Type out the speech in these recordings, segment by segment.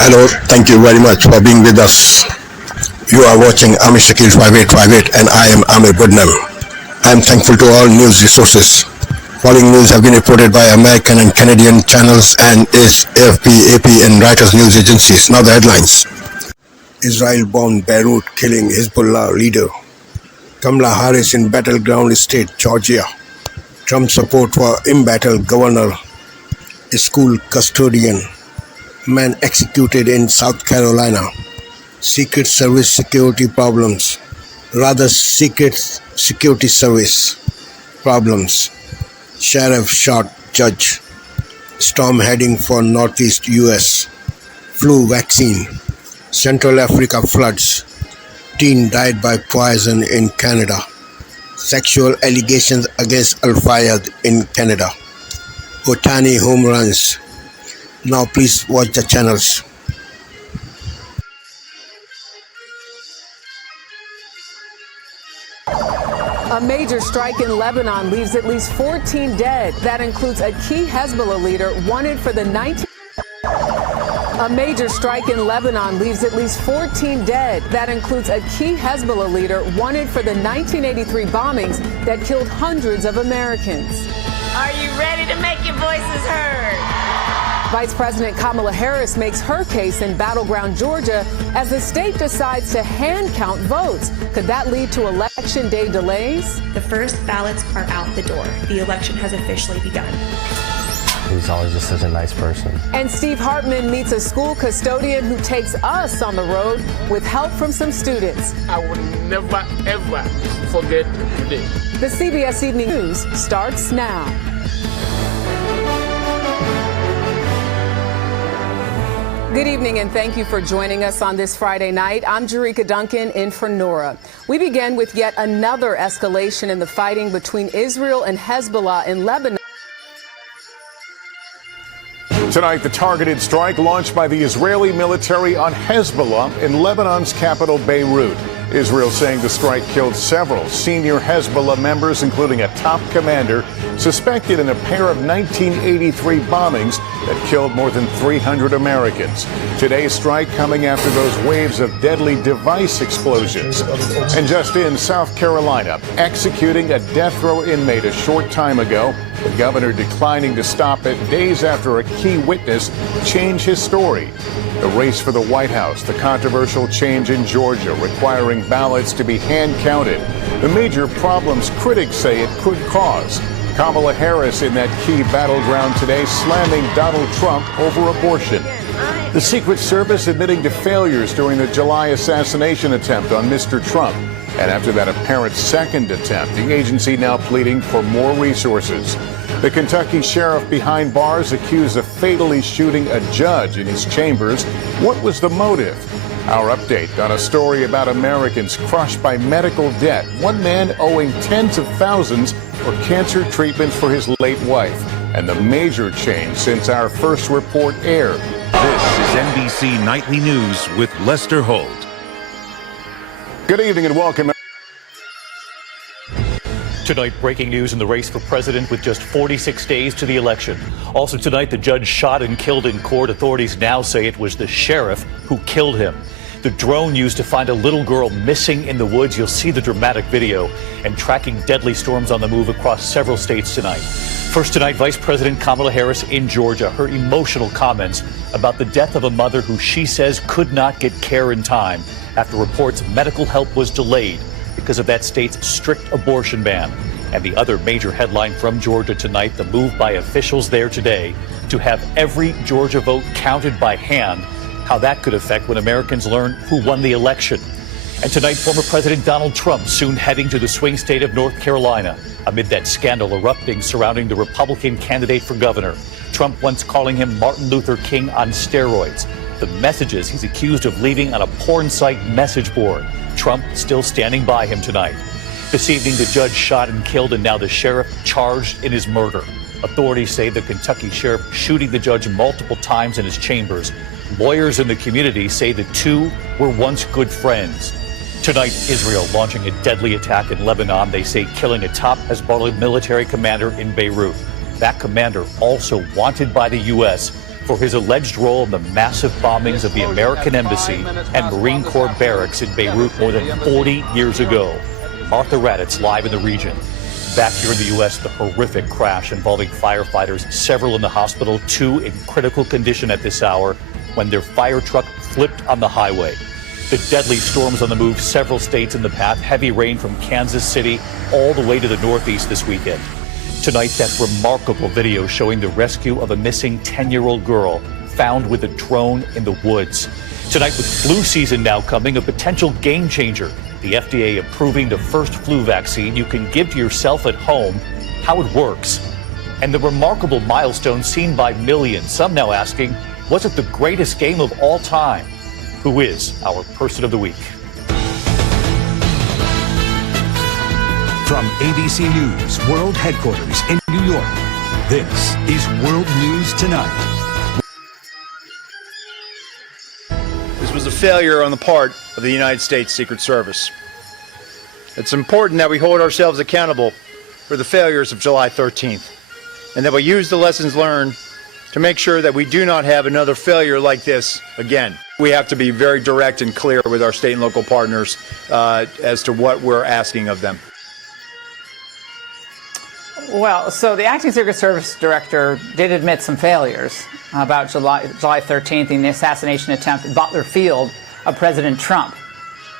Hello, thank you very much for being with us. You are watching Amish Shakil 5858 and I am Amir Budnam. I am thankful to all news resources. Following news have been reported by American and Canadian channels and is AFP, AP and Reuters news agencies. Now the headlines. Israel bombed Beirut, killing Hezbollah leader. Kamala Harris in battleground state Georgia. Trump support for embattled governor. School custodian. Man executed in South Carolina. Secret Service security problems. Rather, Secret Security Service problems. Sheriff shot judge. Storm heading for Northeast U.S. Flu vaccine. Central Africa floods. Teen died by poison in Canada. Sexual allegations against Al-Fayed in Canada. Otani home runs. Now please watch the channels. A major strike in Lebanon leaves at least 14 dead. That includes a key Hezbollah leader wanted for the 19... A major strike in Lebanon leaves at least 14 dead. That includes a key Hezbollah leader wanted for the 1983 bombings that killed hundreds of Americans. Are you ready to make your voices heard? Vice President Kamala Harris makes her case in battleground Georgia as the state decides to hand count votes. Could that lead to election day delays? The first ballots are out the door. The election has officially begun. He's always just such a nice person. And Steve Hartman meets a school custodian who takes us on the road with help from some students. I will never, ever forget today. The CBS Evening News starts now. Good evening and thank you for joining us on this Friday night. I'm Jerika Duncan in for Nora. We begin with yet another escalation in the fighting between Israel and Hezbollah in Lebanon. Tonight, the targeted strike launched by the Israeli military on Hezbollah in Lebanon's capital, Beirut. Israel saying the strike killed several senior Hezbollah members, including a top commander, suspected in a pair of 1983 bombings that killed more than 300 Americans. Today's strike coming after those waves of deadly device explosions. And just in South Carolina, executing a death row inmate a short time ago, the governor declining to stop it days after a key witness changed his story. The race for the White House, the controversial change in Georgia requiring ballots to be hand counted, the major problems critics say it could cause. Kamala Harris in that key battleground today slamming Donald Trump over abortion. The Secret Service admitting to failures during the July assassination attempt on Mr. Trump. And after that apparent second attempt, the agency now pleading for more resources. The Kentucky sheriff behind bars accused of fatally shooting a judge in his chambers. What was the motive? Our update on a story about Americans crushed by medical debt. One man owing tens of thousands for cancer treatments for his late wife. And the major change since our first report aired. This is NBC Nightly News with Lester Holt. Good evening and welcome. Tonight, breaking news in the race for president with just 46 days to the election. Also tonight, the judge shot and killed in court. Authorities now say it was the sheriff who killed him. The drone used to find a little girl missing in the woods. You'll see the dramatic video, and tracking deadly storms on the move across several states tonight. First tonight, Vice President Kamala Harris in Georgia. Her emotional comments about the death of a mother who she says could not get care in time after reports medical help was delayed because of that state's strict abortion ban. And the other major headline from Georgia tonight, the move by officials there today to have every Georgia vote counted by hand, how that could affect when Americans learn who won the election. And tonight, former President Donald Trump soon heading to the swing state of North Carolina amid that scandal erupting surrounding the Republican candidate for governor. Trump once calling him Martin Luther King on steroids. The messages he's accused of leaving on a porn site message board. Trump still standing by him tonight. This evening, the judge shot and killed, and now the sheriff charged in his murder. Authorities say the Kentucky sheriff shooting the judge multiple times in his chambers. Lawyers in the community say the two were once good friends. Tonight, Israel launching a deadly attack in Lebanon, they say killing a top Hezbollah military commander in Beirut. That commander also wanted by the U.S. for his alleged role in the massive bombings of the American Embassy and Marine Corps barracks in Beirut more than 40 years ago. Martha Raddatz live in the region. Back here in the U.S., the horrific crash involving firefighters, several in the hospital, 2 in critical condition at this hour, when their fire truck flipped on the highway. The deadly storms on the move, several states in the path, heavy rain from Kansas City all the way to the Northeast this weekend. Tonight, that remarkable video showing the rescue of a missing 10-year-old girl found with a drone in the woods. Tonight, with flu season now coming, a potential game changer. The FDA approving the first flu vaccine you can give to yourself at home, how it works. And the remarkable milestone seen by millions, some now asking, was it the greatest game of all time? Who is our Person of the Week? From ABC News World Headquarters in New York, this is World News Tonight. This was a failure on the part of the United States Secret Service. It's important that we hold ourselves accountable for the failures of July 13th, and that we use the lessons learned to make sure that we do not have another failure like this again. We have to be very direct and clear with our state and local partners as to what we're asking of them. Well, so the acting Secret Service director did admit some failures about July 13th and the assassination attempt at Butler Field of President Trump.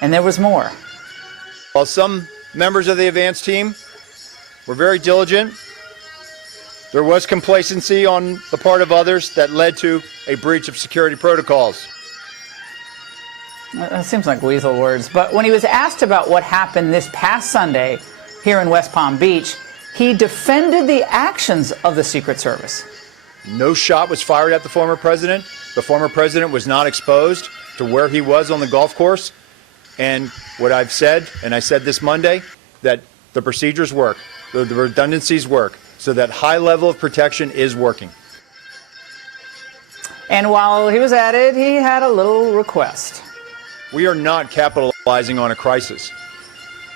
And there was more. While some members of the advance team were very diligent, there was complacency on the part of others that led to a breach of security protocols. It seems like weasel words. But when he was asked about what happened this past Sunday here in West Palm Beach, he defended the actions of the Secret Service. No shot was fired at the former president. The former president was not exposed to where he was on the golf course. And what I've said, and I said this Monday, that the procedures work, the redundancies work, so that high level of protection is working. And while he was at it, he had a little request. We are not capitalizing on a crisis.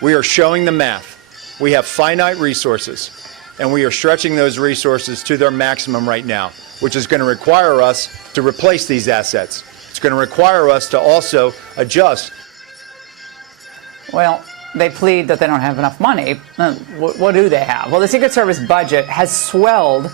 We are showing the math. We have finite resources, and we are stretching those resources to their maximum right now, which is going to require us to replace these assets. It's going to require us to also adjust. Well, they plead that they don't have enough money. What do they have? Well, the Secret Service budget has swelled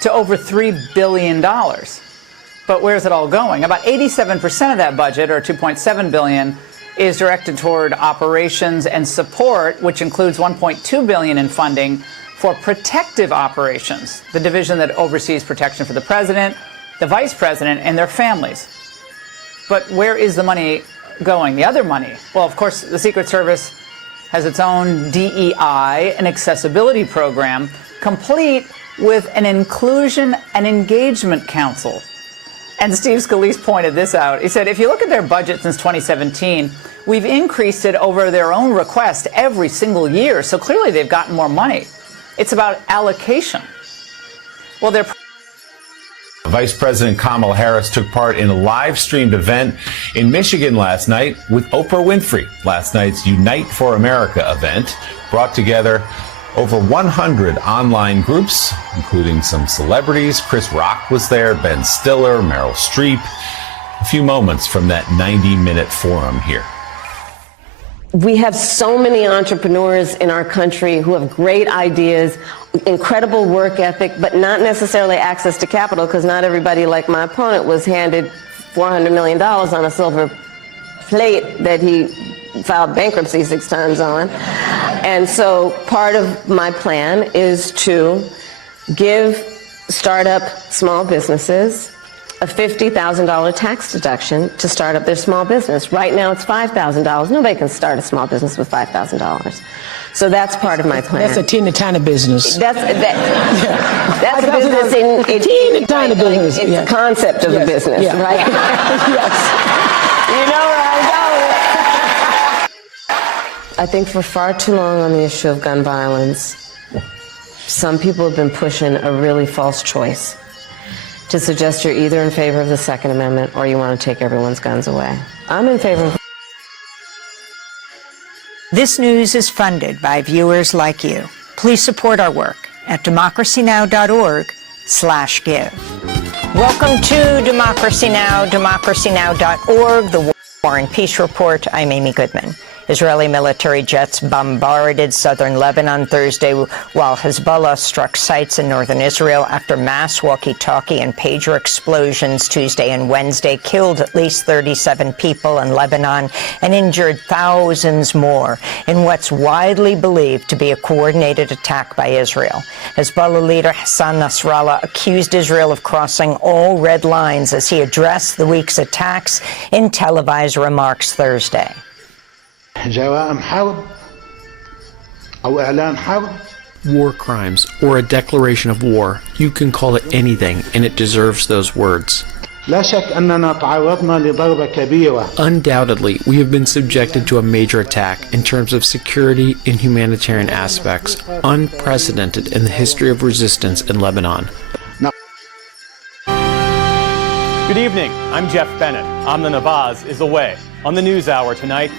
to over $3 billion. But where's it all going? About 87% of that budget, or $2.7 billion, is directed toward operations and support, which includes $1.2 billion in funding for protective operations, the division that oversees protection for the president, the vice president, and their families. But where is the money going? The other money? Well, of course, the Secret Service has its own DEI and accessibility program, complete with an inclusion and engagement council. And Steve Scalise pointed this out. He said, if you look at their budget since 2017, we've increased it over their own request every single year. So clearly they've gotten more money. It's about allocation. Well, they're Vice President Kamala Harris took part in a live-streamed event in Michigan last night with Oprah Winfrey. Last night's Unite for America event brought together over 100 online groups, including some celebrities. Chris Rock was there, Ben Stiller, Meryl Streep. A few moments from that 90-minute forum here. We have so many entrepreneurs in our country who have great ideas, incredible work ethic, but not necessarily access to capital, because not everybody, like my opponent, was handed $400 million on a silver plate that he filed bankruptcy 6 times on. And so part of my plan is to give startup small businesses a $50,000 tax deduction to start up their small business. Right now it's $5,000. Nobody can start a small business with $5,000. So that's part of my plan. That's a teeny tiny business. That's a business in teeny tiny business. It's the concept of a business, right? Yes. You know where I'm going. I think for far too long on the issue of gun violence, some people have been pushing a really false choice to suggest you're either in favor of the Second Amendment or you want to take everyone's guns away. I'm in favor of. This news is funded by viewers like you. Please support our work at democracynow.org/give. Welcome to Democracy Now!, democracynow.org, the War and Peace Report. I'm Amy Goodman. Israeli military jets bombarded southern Lebanon Thursday while Hezbollah struck sites in northern Israel after mass walkie-talkie and pager explosions Tuesday and Wednesday killed at least 37 people in Lebanon and injured thousands more in what's widely believed to be a coordinated attack by Israel. Hezbollah leader Hassan Nasrallah accused Israel of crossing all red lines as he addressed the week's attacks in televised remarks Thursday. War crimes, or a declaration of war. You can call it anything, and it deserves those words. Undoubtedly, we have been subjected to a major attack in terms of security and humanitarian aspects, unprecedented in the history of resistance in Lebanon. Good evening, I'm Jeff Bennett. Amna Nawaz is away. On the NewsHour tonight,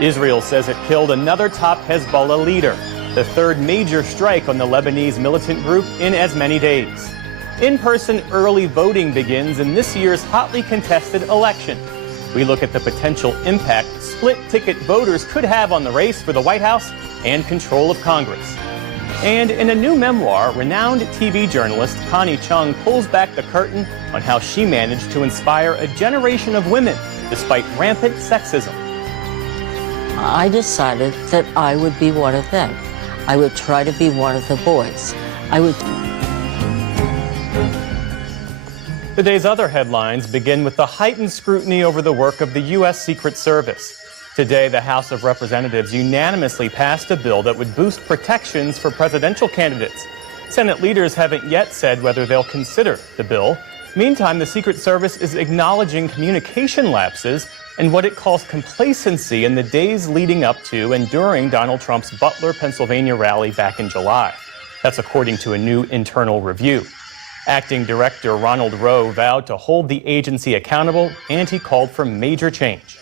Israel says it killed another top Hezbollah leader, the third major strike on the Lebanese militant group in as many days. In-person early voting begins in this year's hotly contested election. We look at the potential impact split-ticket voters could have on the race for the White House and control of Congress. And in a new memoir, renowned TV journalist Connie Chung pulls back the curtain on how she managed to inspire a generation of women despite rampant sexism. I decided that I would be one of them. I would try to be one of the boys. The day's other headlines begin with the heightened scrutiny over the work of the U.S. Secret Service. Today, the House of Representatives unanimously passed a bill that would boost protections for presidential candidates. Senate leaders haven't yet said whether they'll consider the bill. Meantime, the Secret Service is acknowledging communication lapses and what it calls complacency in the days leading up to and during Donald Trump's Butler, Pennsylvania rally back in July. That's according to a new internal review. Acting Director Ronald Rowe vowed to hold the agency accountable, and he called for major change.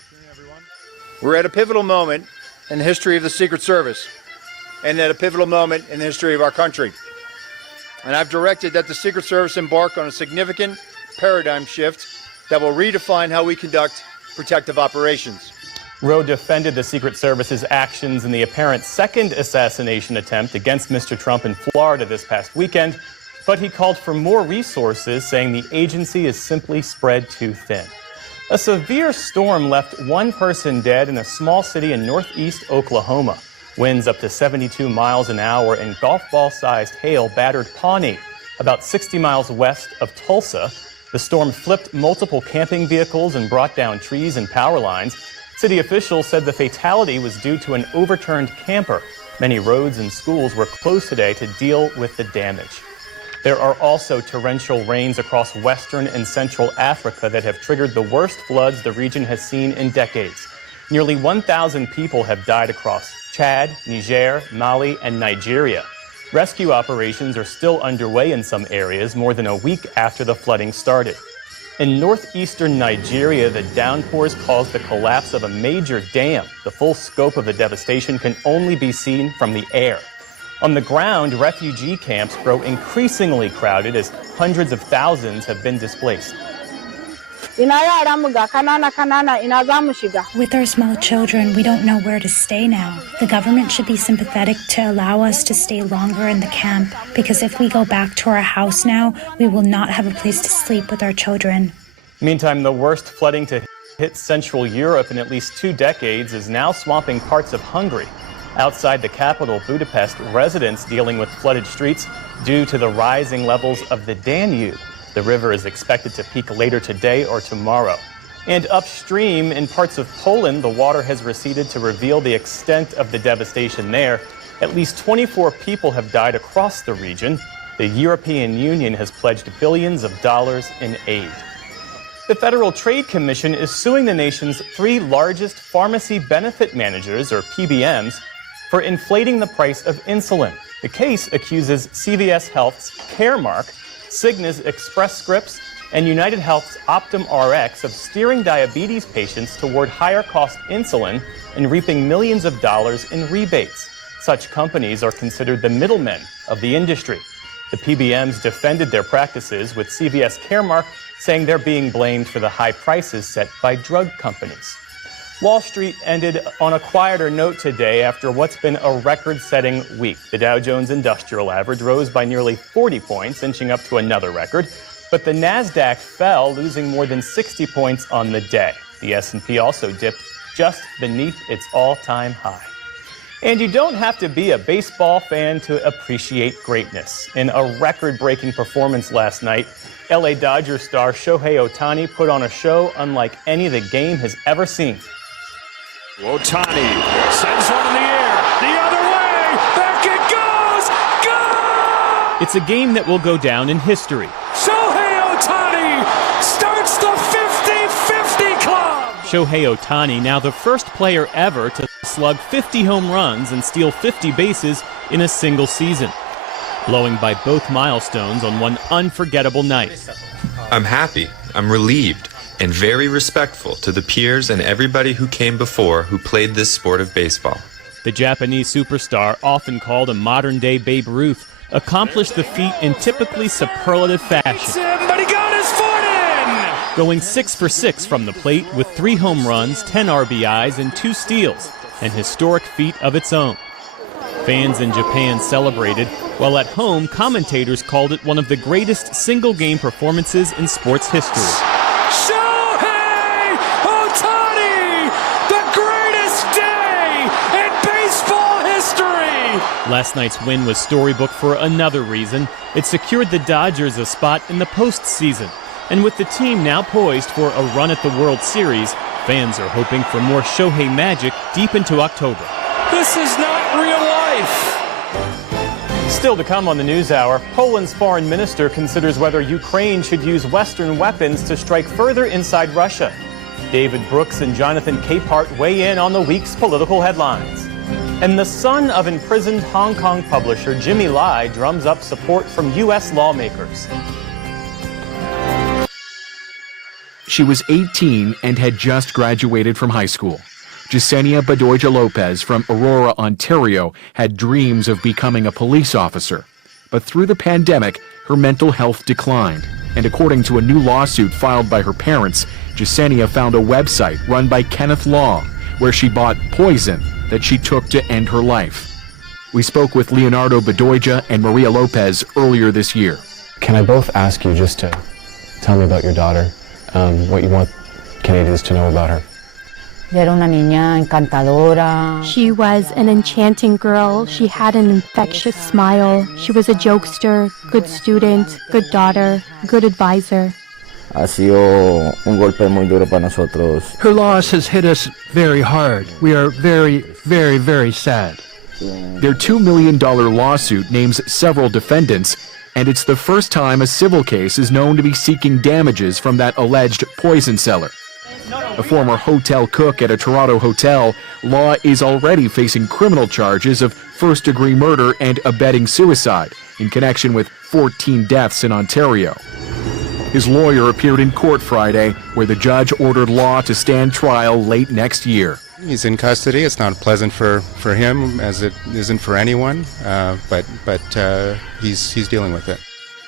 We're at a pivotal moment in the history of the Secret Service and at a pivotal moment in the history of our country. And I've directed that the Secret Service embark on a significant paradigm shift that will redefine how we conduct protective operations. Rowe defended the Secret Service's actions in the apparent second assassination attempt against Mr. Trump in Florida this past weekend, but he called for more resources, saying the agency is simply spread too thin. A severe storm left one person dead in a small city in northeast Oklahoma. Winds up to 72 miles an hour and golf ball-sized hail battered Pawnee, about 60 miles west of Tulsa. The storm flipped multiple camping vehicles and brought down trees and power lines. City officials said the fatality was due to an overturned camper. Many roads and schools were closed today to deal with the damage. There are also torrential rains across western and central Africa that have triggered the worst floods the region has seen in decades. Nearly 1,000 people have died across Chad, Niger, Mali, and Nigeria. Rescue operations are still underway in some areas more than a week after the flooding started. In northeastern Nigeria, the downpours caused the collapse of a major dam. The full scope of the devastation can only be seen from the air. On the ground, refugee camps grow increasingly crowded as hundreds of thousands have been displaced. With our small children, we don't know where to stay now. The government should be sympathetic to allow us to stay longer in the camp, because if we go back to our house now, we will not have a place to sleep with our children. Meantime, the worst flooding to hit Central Europe in at least 2 decades is now swamping parts of Hungary. Outside the capital, Budapest, residents dealing with flooded streets due to the rising levels of the Danube. The river is expected to peak later today or tomorrow. And upstream in parts of Poland, the water has receded to reveal the extent of the devastation there. At least 24 people have died across the region. The European Union has pledged billions of dollars in aid. The Federal Trade Commission is suing the nation's 3 largest pharmacy benefit managers, or PBMs, for inflating the price of insulin. The case accuses CVS Health's Caremark, Cigna's Express Scripts, and United Health's Optum Rx of steering diabetes patients toward higher-cost insulin and reaping millions of dollars in rebates. Such companies are considered the middlemen of the industry. The PBMs defended their practices, with CVS Caremark saying they're being blamed for the high prices set by drug companies. Wall Street ended on a quieter note today after what's been a record-setting week. The Dow Jones Industrial Average rose by nearly 40 points, inching up to another record. But the NASDAQ fell, losing more than 60 points on the day. The S&P also dipped just beneath its all-time high. And you don't have to be a baseball fan to appreciate greatness. In a record-breaking performance last night, LA Dodgers star Shohei Ohtani put on a show unlike any the game has ever seen. Ohtani sends one in the air, the other way, back it goes, go! It's a game that will go down in history. Shohei Ohtani starts the 50-50 club! Shohei Ohtani, now the first player ever to slug 50 home runs and steal 50 bases in a single season, blowing by both milestones on one unforgettable night. I'm happy, I'm relieved, and very respectful to the peers and everybody who came before who played this sport of baseball. The Japanese superstar, often called a modern-day Babe Ruth, accomplished the feat in typically superlative fashion, But he got his foot in! going 6 for 6 from the plate with 3 home runs, 10 RBIs, and 2 steals, an historic feat of its own. Fans in Japan celebrated, while at home, commentators called it one of the greatest single-game performances in sports history. Shohei Ohtani, the greatest day in baseball history! Last night's win was storybook for another reason. It secured the Dodgers a spot in the postseason. And with the team now poised for a run at the World Series, fans are hoping for more Shohei magic deep into October. This is not real life! Still to come on the NewsHour, Poland's foreign minister considers whether Ukraine should use Western weapons to strike further inside Russia. David Brooks and Jonathan Capehart weigh in on the week's political headlines. And the son of imprisoned Hong Kong publisher Jimmy Lai drums up support from U.S. lawmakers. She was 18 and had just graduated from high school. Yesenia Bedoya Lopez from Aurora, Ontario, had dreams of becoming a police officer. But through the pandemic, her mental health declined. And according to a new lawsuit filed by her parents, Yesenia found a website run by Kenneth Law, where she bought poison that she took to end her life. We spoke with Leonardo Bedoya and Maria Lopez earlier this year. Can I both ask you just to tell me about your daughter, what you want Canadians to know about her? Era una niña encantadora. She was an enchanting girl. She had an infectious smile. She was a jokester, good student, good daughter, good advisor. Ha sido un golpe muy duro para nosotros. Her loss has hit us very hard. We are very, very, very sad. Their $2 million lawsuit names several defendants, and it's the first time a civil case is known to be seeking damages from that alleged poison seller. A former hotel cook at a Toronto hotel, Law is already facing criminal charges of first-degree murder and abetting suicide in connection with 14 deaths in Ontario. His lawyer appeared in court Friday, where the judge ordered Law to stand trial late next year. He's in custody. It's not pleasant for him, as it isn't for anyone, but he's dealing with it.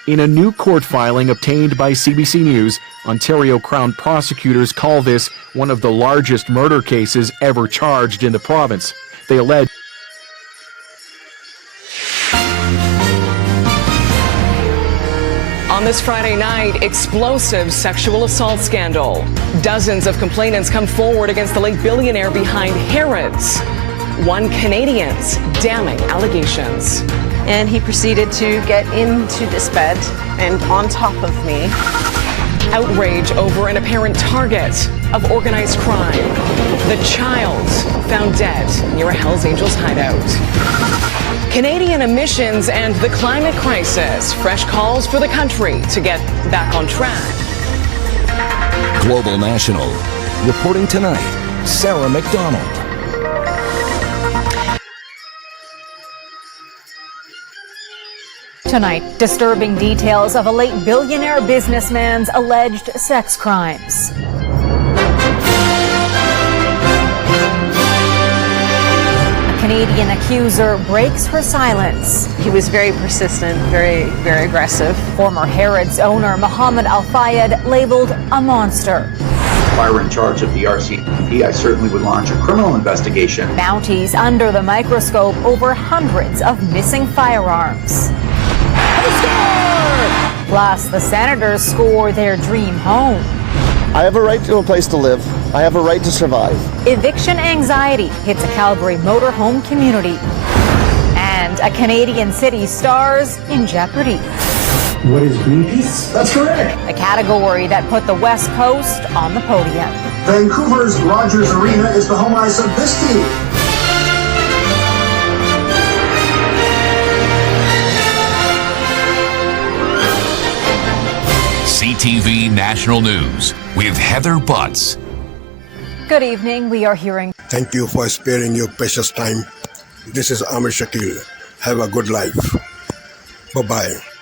In a new court filing obtained by CBC News, Ontario Crown prosecutors call this one of the largest murder cases ever charged in the province. They allege On this Friday night, explosive sexual assault scandal. Dozens of complainants come forward against the late billionaire behind Harrods. One Canadian's damning allegations. And he proceeded to get into this bed and on top of me. Outrage over an apparent target of organized crime. The child found dead near a Hells Angels hideout. Canadian emissions and the climate crisis. Fresh calls for the country to get back on track. Global National. Reporting tonight, Sarah McDonald. Tonight, disturbing details of a late billionaire businessman's alleged sex crimes. A Canadian accuser breaks her silence. He was very persistent, very, very aggressive. Former Harrods owner Mohammed Al Fayed labeled a monster. If I were in charge of the RCMP, I certainly would launch a criminal investigation. Bounties under the microscope over hundreds of missing firearms. Plus, the Senators score their dream home. I have a right to a place to live. I have a right to survive. Eviction anxiety hits a Calgary motorhome community. And a Canadian city stars in jeopardy. What is Greenpeace? That's correct. A category that put the West Coast on the podium. Vancouver's Rogers Arena is the home ice of this team. CTV National News with Heather Butts. Good evening. We are hearing. Thank you for sparing your precious time. This is Amir Shakil. Have a good life. Bye-bye.